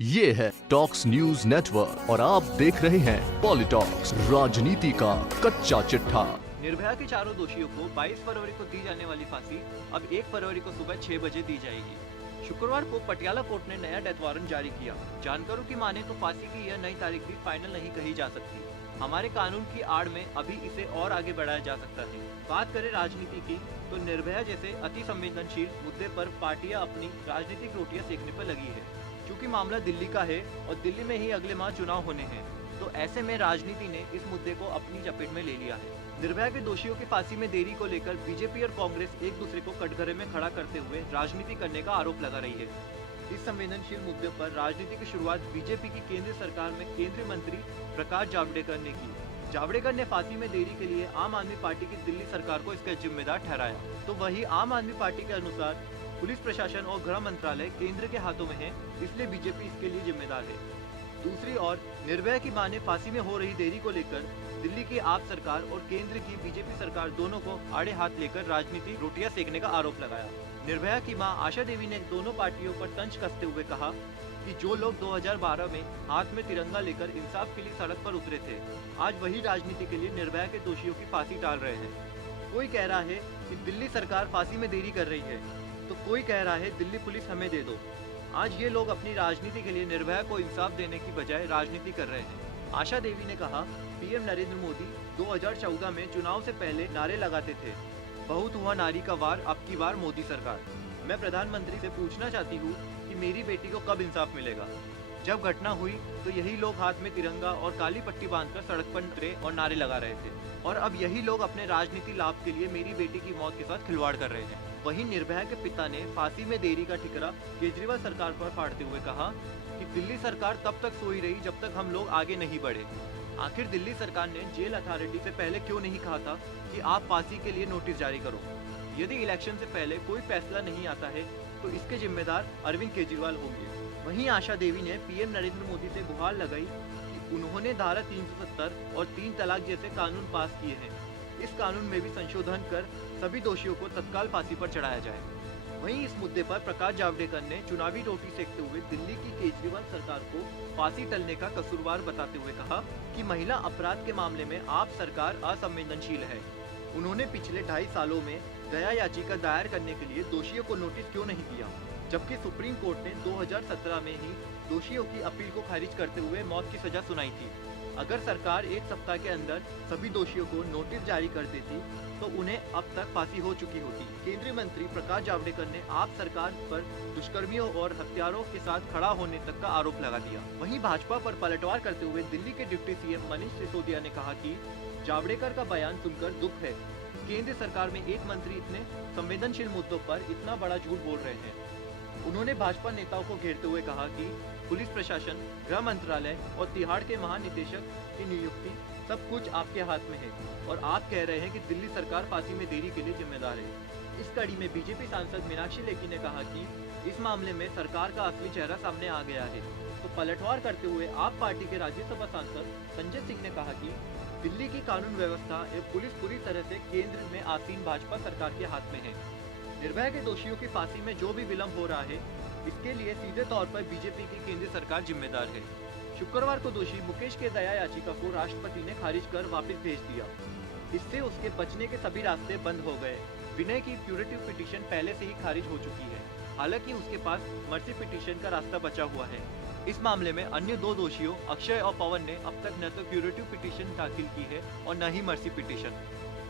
ये है talks news network और आप देख रहे हैं पॉलिटॉक्स, राजनीति का कच्चा चिट्ठा। निर्भया के चारों दोषियों को 22 फरवरी को दी जाने वाली फांसी अब 1 फरवरी को सुबह 6 बजे दी जाएगी। शुक्रवार को पटियाला कोर्ट ने नया डेथ वारंट जारी किया। जानकारों की माने तो फांसी की यह नई तारीख भी फाइनल नहीं कही जा सकती। हमारे कानून की आड़ में अभी इसे और आगे बढ़ाया जा सकता है। बात करें राजनीति की तो निर्भया जैसे अति संवेदनशील मुद्दे पर पार्टियां अपनी राजनीतिक रोटियां सेकने पर लगी है। क्योंकि मामला दिल्ली का है और दिल्ली में ही अगले माह चुनाव होने हैं, तो ऐसे में राजनीति ने इस मुद्दे को अपनी चपेट में ले लिया है। निर्भया के दोषियों की फांसी में देरी को लेकर बीजेपी और कांग्रेस एक दूसरे को कटघरे में खड़ा करते हुए राजनीति करने का आरोप लगा रही है। इस संवेदनशील मुद्दे पर राजनीति की शुरुआत बीजेपी की केंद्रीय सरकार में केंद्रीय मंत्री प्रकाश जावड़ेकर ने की। जावड़ेकर ने फांसी में देरी के लिए आम आदमी पार्टी की दिल्ली सरकार को इसका जिम्मेदार ठहराया। तो वही आम आदमी पार्टी के अनुसार पुलिस प्रशासन और गृह मंत्रालय केंद्र के हाथों में है, इसलिए बीजेपी इसके लिए जिम्मेदार है। दूसरी ओर निर्भया की मां ने फांसी में हो रही देरी को लेकर दिल्ली की आप सरकार और केंद्र की बीजेपी सरकार दोनों को आड़े हाथ लेकर राजनीतिक रोटियां सेकने का आरोप लगाया। निर्भया की मां आशा देवी ने दोनों पार्टियों पर तंज कसते हुए कहा कि जो लोग 2012 में हाथ में तिरंगा लेकर इंसाफ के लिए सड़क पर उतरे थे, आज वही राजनीति के लिए निर्भया के दोषियों की फांसी टाल रहे हैं। कोई कह रहा है कि दिल्ली सरकार फांसी में देरी कर रही है, तो कोई कह रहा है दिल्ली पुलिस हमें दे दो। आज ये लोग अपनी राजनीति के लिए निर्भया को इंसाफ देने की बजाय राजनीति कर रहे हैं। आशा देवी ने कहा, पीएम नरेंद्र मोदी 2014 में चुनाव से पहले नारे लगाते थे, बहुत हुआ नारी का वार, अब की बार मोदी सरकार। मैं प्रधानमंत्री से पूछना चाहती हूँ कि मेरी बेटी को कब इंसाफ मिलेगा। जब घटना हुई तो यही लोग हाथ में तिरंगा और काली पट्टी बांधकर सड़क पर उतरे और नारे लगा रहे थे, और अब यही लोग अपने राजनीति लाभ के लिए मेरी बेटी की मौत के साथ खिलवाड़ कर रहे हैं। वहीं निर्भया के पिता ने फांसी में देरी का ठिकरा केजरीवाल सरकार पर फाड़ते हुए कहा कि दिल्ली सरकार तब तक सोई रही जब तक हम लोग आगे नहीं बढ़े। आखिर दिल्ली सरकार ने जेल अथॉरिटी से पहले क्यों नहीं कहा था कि आप फांसी के लिए नोटिस जारी करो। यदि इलेक्शन से पहले कोई फैसला नहीं आता है तो इसके जिम्मेदार अरविंद केजरीवाल होंगे। वहीं आशा देवी ने पीएम नरेंद्र मोदी से गुहार लगाई कि उन्होंने धारा 370 और 3 तलाक जैसे कानून पास किए हैं, इस कानून में भी संशोधन कर सभी दोषियों को तत्काल फांसी पर चढ़ाया जाए। वहीं इस मुद्दे पर प्रकाश जावड़ेकर ने चुनावी रोटी सेकते हुए दिल्ली की केजरीवाल सरकार को फांसी टलने का कसूरवार बताते हुए कहा कि महिला अपराध के मामले में आप सरकार असंवेदनशील है। उन्होंने पिछले 2.5 सालों में दया याचिका दायर करने के लिए दोषियों को नोटिस क्यों नहीं दिया, जबकि सुप्रीम कोर्ट ने 2017 में ही दोषियों की अपील को खारिज करते हुए मौत की सजा सुनाई थी। अगर सरकार 1 सप्ताह के अंदर सभी दोषियों को नोटिस जारी कर देती तो उन्हें अब तक फांसी हो चुकी होती। केंद्रीय मंत्री प्रकाश जावड़ेकर ने आप सरकार पर दुष्कर्मियों और हत्यारों के साथ खड़ा होने तक का आरोप लगा दिया। वहीं भाजपा पर पलटवार करते हुए दिल्ली के डिप्टी सीएम मनीष सिसोदिया ने कहा कि जावड़ेकर का बयान सुनकर दुख है। केंद्र सरकार में एक मंत्री इतने संवेदनशील मुद्दों पर इतना बड़ा झूठ बोल रहे हैं। उन्होंने भाजपा नेताओं को घेरते हुए कहा कि पुलिस प्रशासन, गृह मंत्रालय और तिहाड़ के महानिदेशक की नियुक्ति सब कुछ आपके हाथ में है, और आप कह रहे हैं कि दिल्ली सरकार फांसी में देरी के लिए जिम्मेदार है। इस कड़ी में बीजेपी सांसद मीनाक्षी लेखी ने कहा कि इस मामले में सरकार का असली चेहरा सामने आ गया है। तो पलटवार करते हुए आप पार्टी के राज्यसभा सांसद संजय सिंह ने कहा कि दिल्ली की कानून व्यवस्था एवं पुलिस पूरी तरह से केंद्र में आसीन भाजपा सरकार के हाथ में है। निर्भया के दोषियों की फांसी में जो भी विलंब हो रहा है, इसके लिए सीधे तौर पर बीजेपी की केंद्रीय सरकार जिम्मेदार है। शुक्रवार को दोषी मुकेश के दया याचिका को राष्ट्रपति ने खारिज कर वापस भेज दिया। इससे उसके बचने के सभी रास्ते बंद हो गए। विनय की प्यूरेटिव पिटीशन पहले से ही खारिज हो चुकी है, हालांकि उसके पास मर्सी पिटीशन का रास्ता बचा हुआ है। इस मामले में अन्य 2 दोषियों अक्षय और पवन ने अब तक न तो प्यूरेटिव पिटीशन दाखिल की है और न ही मर्सी पिटीशन।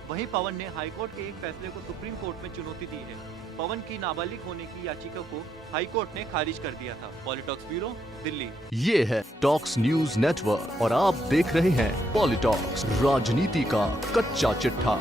वहीं पवन ने हाईकोर्ट के एक फैसले को सुप्रीम कोर्ट में चुनौती दी है। पवन की नाबालिग होने की याचिका को हाईकोर्ट ने खारिज कर दिया था। पॉलिटॉक्स ब्यूरो, दिल्ली। ये है टॉक्स न्यूज नेटवर्क और आप देख रहे हैं पॉलिटॉक्स, राजनीति का कच्चा चिट्ठा।